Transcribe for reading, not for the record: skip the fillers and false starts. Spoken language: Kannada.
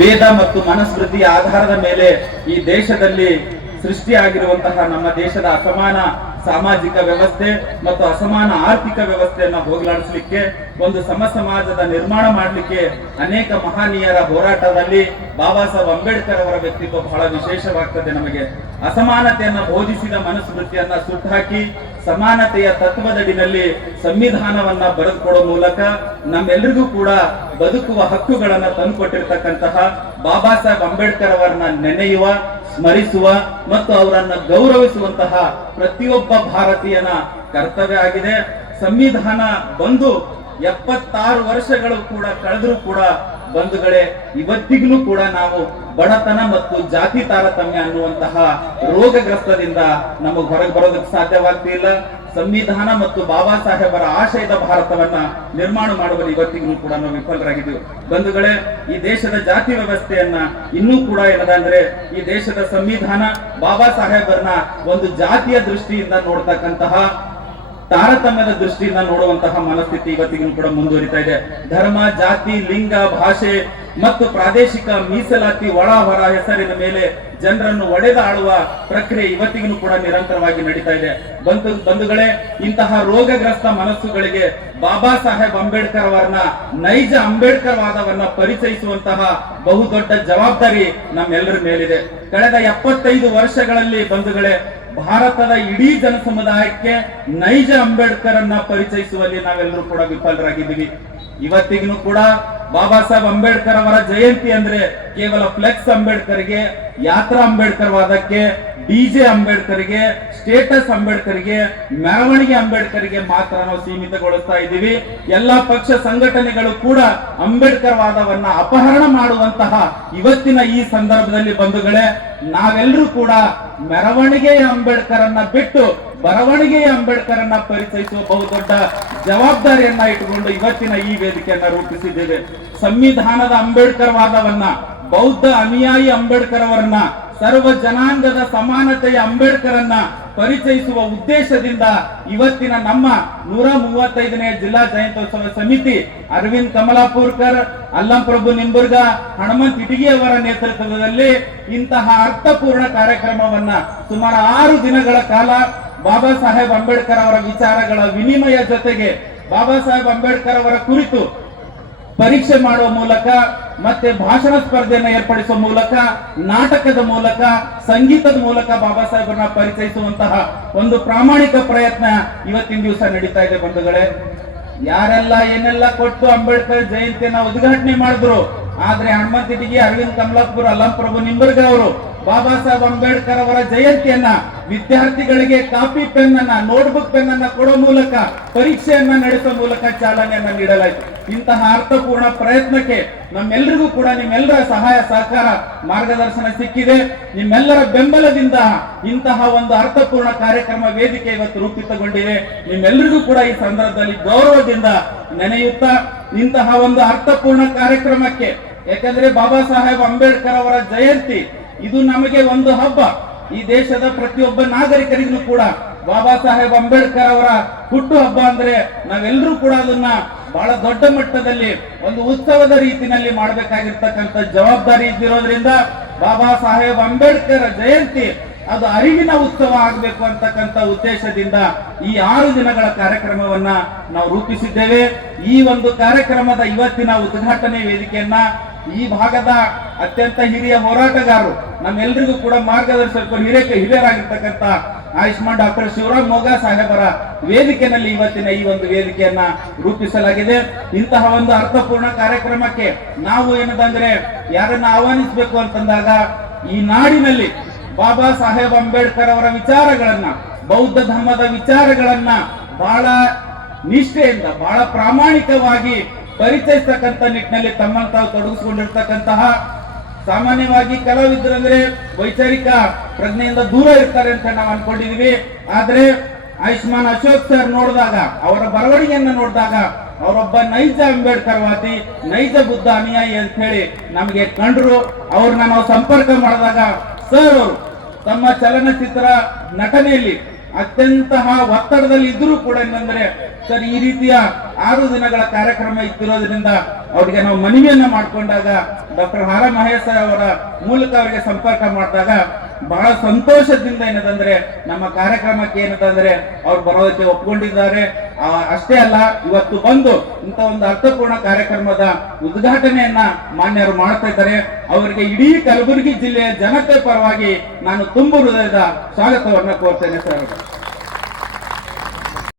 ವೇದ ಮತ್ತು ಮನುಸ್ಮೃತಿಯ ಆಧಾರದ ಮೇಲೆ ಈ ದೇಶದಲ್ಲಿ ಸೃಷ್ಟಿಯಾಗಿರುವಂತಹ ನಮ್ಮ ದೇಶದ ಅಸಮಾನ ಸಾಮಾಜಿಕ ವ್ಯವಸ್ಥೆ ಮತ್ತು ಅಸಮಾನ ಆರ್ಥಿಕ ವ್ಯವಸ್ಥೆಯನ್ನು ಹೋಗಲಾಡಿಸಲಿಕ್ಕೆ ಒಂದು ಸಮಾಜದ ನಿರ್ಮಾಣ ಮಾಡಲಿಕ್ಕೆ ಅನೇಕ ಮಹನೀಯರ ಹೋರಾಟದಲ್ಲಿ ಬಾಬಾ ಸಾಹೇಬ್ ಅಂಬೇಡ್ಕರ್ ಅವರ ವ್ಯಕ್ತಿತ್ವ ಬಹಳ ವಿಶೇಷವಾಗ್ತದೆ. ನಮಗೆ ಅಸಮಾನತೆಯನ್ನ ಬೋಧಿಸಿದ ಮನುಸ್ಮೃತಿಯನ್ನ ಸುಟ್ಟಾಕಿ ಸಮಾನತೆಯ ತತ್ವದಡಿನಲ್ಲಿ ಸಂವಿಧಾನವನ್ನ ಬರೆದುಕೊಡೋ ಮೂಲಕ ನಮ್ಮೆಲ್ಲರಿಗೂ ಕೂಡ ಬದುಕುವ ಹಕ್ಕುಗಳನ್ನ ತಂದುಕೊಟ್ಟಿರ್ತಕ್ಕಂತಹ ಬಾಬಾ ಸಾಹೇಬ್ ಅಂಬೇಡ್ಕರ್ ಅವರನ್ನ ನೆನೆಯುವ, ಸ್ಮರಿಸುವ ಮತ್ತು ಅವರನ್ನ ಗೌರವಿಸುವಂತಹ ಪ್ರತಿಯೊಬ್ಬ ಭಾರತೀಯನ ಕರ್ತವ್ಯ ಆಗಿದೆ. ಸಂವಿಧಾನ ಬಂದು 76 ವರ್ಷಗಳು ಕೂಡ ಕಳೆದರೂ ಕೂಡ ಬಂಧುಗಳೇ, ಇವತ್ತಿಗೂ ಕೂಡ ನಾವು ಬಡತನ ಮತ್ತು ಜಾತಿ ತಾರತಮ್ಯ ಅನ್ನುವಂತಹ ರೋಗಗ್ರಸ್ತದಿಂದ ನಮಗೆ ಹೊರಗೆ ಬರೋದಕ್ಕೆ ಸಾಧ್ಯವಾಗ್ತಿಲ್ಲ. ಸಂವಿಧಾನ ಮತ್ತು ಬಾಬಾ ಸಾಹೇಬರ ಆಶಯದ ಭಾರತವನ್ನ ನಿರ್ಮಾಣ ಮಾಡುವಲ್ಲಿ ಇವತ್ತಿಗೂ ಕೂಡ ನಾವು ವಿಫಲರಾಗಿದ್ದೀವಿ. ಬಂಧುಗಳೇ, ಈ ದೇಶದ ಜಾತಿ ವ್ಯವಸ್ಥೆಯನ್ನ ಇನ್ನೂ ಕೂಡ ಏನದಂದ್ರೆ ಈ ದೇಶದ ಸಂವಿಧಾನ ಬಾಬಾ ಸಾಹೇಬರನ್ನ ಒಂದು ಜಾತಿಯ ದೃಷ್ಟಿಯಿಂದ ನೋಡ್ತಕ್ಕಂತಹ, ತಾರತಮ್ಯದ ದೃಷ್ಟಿಯಿಂದ ನೋಡುವಂತಹ ಮನಸ್ಥಿತಿ ಇವತ್ತಿಗೂ ಕೂಡ ಮುಂದುವರಿತಾ ಇದೆ. ಧರ್ಮ, ಜಾತಿ, ಲಿಂಗ, ಭಾಷೆ ಮತ್ತು ಪ್ರಾದೇಶಿಕ ಮೀಸಲಾತಿ ಒಳ ಹೊರ ಹೆಸರಿನ ಮೇಲೆ ಜನರನ್ನು ಒಡೆದಾಳುವ ಪ್ರಕ್ರಿಯೆ ಇವತ್ತಿಗೂ ಕೂಡ ನಿರಂತರವಾಗಿ ನಡೀತಾ ಇದೆ. ಬಂಧುಗಳೇ, ಇಂತಹ ರೋಗಗ್ರಸ್ತ ಮನಸ್ಸುಗಳಿಗೆ ಬಾಬಾ ಸಾಹೇಬ್ ಅಂಬೇಡ್ಕರ್ ಅವರನ್ನ ನೈಜ ಅಂಬೇಡ್ಕರ್ ವಾದವನ್ನ ಪರಿಚಯಿಸುವಂತಹ ಬಹುದೊಡ್ಡ ಜವಾಬ್ದಾರಿ ನಮ್ಮೆಲ್ಲರ ಮೇಲಿದೆ. ಕಳೆದ 75 ವರ್ಷಗಳಲ್ಲಿ ಬಂಧುಗಳೇ, ಭಾರತದ ಇಡೀ ಜನ ಸಮುದಾಯಕ್ಕೆ ನೈಜ ಅಂಬೇಡ್ಕರ್ ಅನ್ನ ಪರಿಚಯಿಸುವಲ್ಲಿ ನಾವೆಲ್ಲರೂ ಕೂಡ ವಿಫಲರಾಗಿದ್ದೀವಿ. ಇವತ್ತಿಗೂ ಕೂಡ ಬಾಬಾ ಸಾಹೇಬ್ ಅಂಬೇಡ್ಕರ್ ಅವರ ಜಯಂತಿ ಅಂದ್ರೆ ಕೇವಲ ಫ್ಲೆಕ್ಸ್ ಅಂಬೇಡ್ಕರ್ಗೆ, ಯಾತ್ರಾ ಅಂಬೇಡ್ಕರ್ ವಾದಕ್ಕೆ, ಡಿಜೆ ಅಂಬೇಡ್ಕರ್ಗೆ, ಸ್ಟೇಟಸ್ ಅಂಬೇಡ್ಕರ್ಗೆ, ಮೆರವಣಿಗೆ ಅಂಬೇಡ್ಕರ್ಗೆ ಮಾತ್ರ ನಾವು ಸೀಮಿತಗೊಳಿಸ್ತಾ ಇದ್ದೀವಿ. ಎಲ್ಲಾ ಪಕ್ಷ ಸಂಘಟನೆಗಳು ಕೂಡ ಅಂಬೇಡ್ಕರ್ ವಾದವನ್ನ ಅಪಹರಣ ಮಾಡುವಂತಹ ಇವತ್ತಿನ ಈ ಸಂದರ್ಭದಲ್ಲಿ ಬಂಧುಗಳೇ, ನಾವೆಲ್ಲರೂ ಕೂಡ ಮೆರವಣಿಗೆಯ ಅಂಬೇಡ್ಕರ್ ಅನ್ನ ಬಿಟ್ಟು ಬರವಣಿಗೆಯ ಅಂಬೇಡ್ಕರ್ ಅನ್ನ ಪರಿಚಯಿಸುವ ಬಹುದೊಡ್ಡ ಜವಾಬ್ದಾರಿಯನ್ನ ಇಟ್ಟುಕೊಂಡು ಇವತ್ತಿನ ಈ ವೇದಿಕೆಯನ್ನ ರೂಪಿಸಿದ್ದೇವೆ. ಸಂವಿಧಾನದ ಅಂಬೇಡ್ಕರ್ ವಾದವನ್ನ, ಬೌದ್ಧ ಅನುಯಾಯಿ ಅಂಬೇಡ್ಕರ್ ಅವರನ್ನ, ಸರ್ವ ಜನಾಂಗದ ಸಮಾನತೆಯ ಅಂಬೇಡ್ಕರ್ ಅನ್ನ ಪರಿಚಯಿಸುವ ಉದ್ದೇಶದಿಂದ ಇವತ್ತಿನ ನಮ್ಮ 135ನೇ ಜಿಲ್ಲಾ ಜಯಂತ್ಯೋತ್ಸವ ಸಮಿತಿ ಅರವಿಂದ್ ಕಮಲಾಪುರ್ಕರ್, ಅಲ್ಲಂಪ್ರಭು ನಿಂಬುರ್ಗ, ಹನುಮಂತ್ ಇಟಗಿ ಅವರ ನೇತೃತ್ವದಲ್ಲಿ ಇಂತಹ ಅರ್ಥಪೂರ್ಣ ಕಾರ್ಯಕ್ರಮವನ್ನ ಸುಮಾರು 6 ದಿನಗಳ ಕಾಲ ಬಾಬಾ ಸಾಹೇಬ್ ಅಂಬೇಡ್ಕರ್ ಅವರ ವಿಚಾರಗಳ ವಿನಿಮಯ ಜೊತೆಗೆ ಬಾಬಾ ಸಾಹೇಬ್ ಅಂಬೇಡ್ಕರ್ ಅವರ ಕುರಿತು ಪರೀಕ್ಷೆ ಮಾಡುವ ಮೂಲಕ, ಮತ್ತೆ ಭಾಷಣ ಸ್ಪರ್ಧೆಯನ್ನು ಏರ್ಪಡಿಸುವ ಮೂಲಕ, ನಾಟಕದ ಮೂಲಕ, ಸಂಗೀತದ ಮೂಲಕ ಬಾಬಾ ಸಾಹೇಬರನ್ನ ಪರಿಚಯಿಸುವಂತಹ ಒಂದು ಪ್ರಾಮಾಣಿಕ ಪ್ರಯತ್ನ ಇವತ್ತಿನ ದಿವಸ ನಡೀತಾ ಇದೆ. ಬಂಧುಗಳೇ, ಯಾರೆಲ್ಲ ಏನೆಲ್ಲ ಕೊಟ್ಟು ಅಂಬೇಡ್ಕರ್ ಜಯಂತಿಯನ್ನ ಉದ್ಘಾಟನೆ ಮಾಡಿದ್ರು, ಆದ್ರೆ ಹನುಮಂತ್ ಇಟಗಿ, ಅರವಿಂದ್ ಕಮಲಾಪುರ್, ಅಲ್ಲಂಪ್ರಭು ನಿಂಬರ್ಗ ಅವರು ಬಾಬಾ ಸಾಹೇಬ್ ಅಂಬೇಡ್ಕರ್ ಅವರ ಜಯಂತಿಯನ್ನ ವಿದ್ಯಾರ್ಥಿಗಳಿಗೆ ಕಾಪಿ ಪೆನ್ ಅನ್ನ, ನೋಟ್ಬುಕ್ ಪೆನ್ ಅನ್ನ ಕೊಡೋ ಮೂಲಕ, ಪರೀಕ್ಷೆಯನ್ನ ನಡೆಸುವ ಮೂಲಕ ಚಾಲನೆಯನ್ನ ನೀಡಲಾಯಿತು. ಇಂತಹ ಅರ್ಥಪೂರ್ಣ ಪ್ರಯತ್ನಕ್ಕೆ ನಮ್ಮೆಲ್ಲರಿಗೂ ಕೂಡ ನಿಮ್ಮೆಲ್ಲರ ಸಹಾಯ ಸಹಕಾರ ಮಾರ್ಗದರ್ಶನ ಸಿಕ್ಕಿದೆ. ನಿಮ್ಮೆಲ್ಲರ ಬೆಂಬಲದಿಂದ ಇಂತಹ ಒಂದು ಅರ್ಥಪೂರ್ಣ ಕಾರ್ಯಕ್ರಮ ವೇದಿಕೆ ಇವತ್ತು ರೂಪಿತಗೊಂಡಿದೆ. ನಿಮ್ಮೆಲ್ಲರಿಗೂ ಕೂಡ ಈ ಸಂದರ್ಭದಲ್ಲಿ ಗೌರವದಿಂದ ನೆನೆಯುತ್ತಾ ಇಂತಹ ಒಂದು ಅರ್ಥಪೂರ್ಣ ಕಾರ್ಯಕ್ರಮಕ್ಕೆ, ಯಾಕಂದ್ರೆ ಬಾಬಾ ಸಾಹೇಬ್ ಅಂಬೇಡ್ಕರ್ ಅವರ ಜಯಂತಿ ಇದು ನಮಗೆ ಒಂದು ಹಬ್ಬ. ಈ ದೇಶದ ಪ್ರತಿಯೊಬ್ಬ ನಾಗರಿಕರಿಗೂ ಕೂಡ ಬಾಬಾ ಸಾಹೇಬ್ ಅಂಬೇಡ್ಕರ್ ಅವರ ಹುಟ್ಟು ಹಬ್ಬ ಅಂದ್ರೆ ನಾವೆಲ್ಲರೂ ಕೂಡ ಅದನ್ನ ಬಹಳ ದೊಡ್ಡ ಮಟ್ಟದಲ್ಲಿ ಒಂದು ಉತ್ಸವದ ರೀತಿಯಲ್ಲಿ ಮಾಡಬೇಕಾಗಿರ್ತಕ್ಕಂಥ ಜವಾಬ್ದಾರಿ ಇದ್ದಿರೋದ್ರಿಂದ ಬಾಬಾ ಸಾಹೇಬ್ ಅಂಬೇಡ್ಕರ್ ಜಯಂತಿ ಅದು ಅರಿವಿನ ಉತ್ಸವ ಆಗಬೇಕು ಅಂತಕ್ಕಂಥ ಉದ್ದೇಶದಿಂದ ಈ 6 ದಿನಗಳ ಕಾರ್ಯಕ್ರಮವನ್ನ ನಾವು ರೂಪಿಸಿದ್ದೇವೆ. ಈ ಒಂದು ಕಾರ್ಯಕ್ರಮದ ಇವತ್ತಿನ ಉದ್ಘಾಟನೆ ವೇದಿಕೆಯನ್ನ ಈ ಭಾಗದ ಅತ್ಯಂತ ಹಿರಿಯ ಹೋರಾಟಗಾರರು, ನಮ್ಮೆಲ್ಲರಿಗೂ ಕೂಡ ಮಾರ್ಗದರ್ಶಕರು, ಹಿರಿಯರಾಗಿರ್ತಕ್ಕಂಥ ಆಯುಷ್ಮಾನ್ ಡಾಕ್ಟರ್ ಶಿವರಾಮ್ ಮೊಗಾ ಸಾಹೇಬರ ವೇದಿಕೆಯಲ್ಲಿ ಇವತ್ತಿನ ಈ ಒಂದು ವೇದಿಕೆಯನ್ನ ರೂಪಿಸಲಾಗಿದೆ. ಇಂತಹ ಒಂದು ಅರ್ಥಪೂರ್ಣ ಕಾರ್ಯಕ್ರಮಕ್ಕೆ ನಾವು ಏನದಂದ್ರೆ ಯಾರನ್ನ ಆಹ್ವಾನಿಸಬೇಕು ಅಂತಂದಾಗ ಈ ನಾಡಿನಲ್ಲಿ ಬಾಬಾ ಸಾಹೇಬ್ ಅಂಬೇಡ್ಕರ್ ಅವರ ವಿಚಾರಗಳನ್ನ, ಬೌದ್ಧ ಧರ್ಮದ ವಿಚಾರಗಳನ್ನ ಬಹಳ ನಿಷ್ಠೆಯಿಂದ, ಬಹಳ ಪ್ರಾಮಾಣಿಕವಾಗಿ ಪರಿಚಯಿಸ್ತಕ್ಕಂಥ ನಿಟ್ಟಿನಲ್ಲಿ ತಮ್ಮನ್ನು ತಾವು ತೊಡಗಿಸಿಕೊಂಡಿರ್ತಕ್ಕಂತಹ, ಸಾಮಾನ್ಯವಾಗಿ ಕಲಾವಿದರಂದ್ರೆ ವೈಚಾರಿಕ ಪ್ರಜ್ಞೆಯಿಂದ ದೂರ ಇರ್ತಾರೆ ಅಂತ ನಾವು ಅನ್ಕೊಂಡಿದೀವಿ. ಆದ್ರೆ ಆಯುಷ್ಮಾನ್ ಅಶೋಕ್ ಸರ್ ನೋಡಿದಾಗ, ಅವರ ಬರವಣಿಗೆಯನ್ನ ನೋಡಿದಾಗ ಅವರೊಬ್ಬ ನೈಜ ಅಂಬೇಡ್ಕರ್ ವಾದಿ, ನೈಜ ಬುದ್ಧ ಅನುಯಾಯಿ ಅಂತ ಹೇಳಿ ನಮಗೆ ಕಂಡ್ರು. ಅವ್ರನ್ನ ನಾವು ಸಂಪರ್ಕ ಮಾಡಿದಾಗ ಸರ್ ಅವರು ತಮ್ಮ ಚಲನಚಿತ್ರ ನಟನೆಯಲ್ಲಿ ಅತ್ಯಂತಹ ಒತ್ತಡದಲ್ಲಿ ಇದ್ರೂ ಕೂಡ ಏನಂದ್ರೆ ಸರ್ ಈ ರೀತಿಯ 6 ದಿನಗಳ ಕಾರ್ಯಕ್ರಮ ಇತ್ತಿರೋದ್ರಿಂದ ಅವರಿಗೆ ನಾವು ಮನವಿಯನ್ನ ಮಾಡಿಕೊಂಡಾಗ ಡಾಕ್ಟರ್ ಆರ್ ಮಹೇಶ್ ಅವರ ಮೂಲಕ ಅವರಿಗೆ ಸಂಪರ್ಕ ಮಾಡಿದಾಗ ಬಹಳ ಸಂತೋಷದಿಂದ ಏನದಂದ್ರೆ ನಮ್ಮ ಕಾರ್ಯಕ್ರಮಕ್ಕೆ ಏನಂತಂದ್ರೆ ಅವ್ರು ಬರೋದಕ್ಕೆ ಒಪ್ಕೊಂಡಿದ್ದಾರೆ. ಅಷ್ಟೇ ಅಲ್ಲ, ಇವತ್ತು ಬಂದು ಇಂಥ ಒಂದು ಅರ್ಥಪೂರ್ಣ ಕಾರ್ಯಕ್ರಮದ ಉದ್ಘಾಟನೆಯನ್ನ ಮಾನ್ಯರು ಮಾಡ್ತಾ ಇದ್ದಾರೆ. ಅವರಿಗೆ ಇಡೀ ಕಲಬುರಗಿ ಜಿಲ್ಲೆಯ ಜನತೆ ಪರವಾಗಿ ನಾನು ತುಂಬು ಹೃದಯದ ಸ್ವಾಗತವನ್ನ ಕೋರ್ತೇನೆ ಸರ್.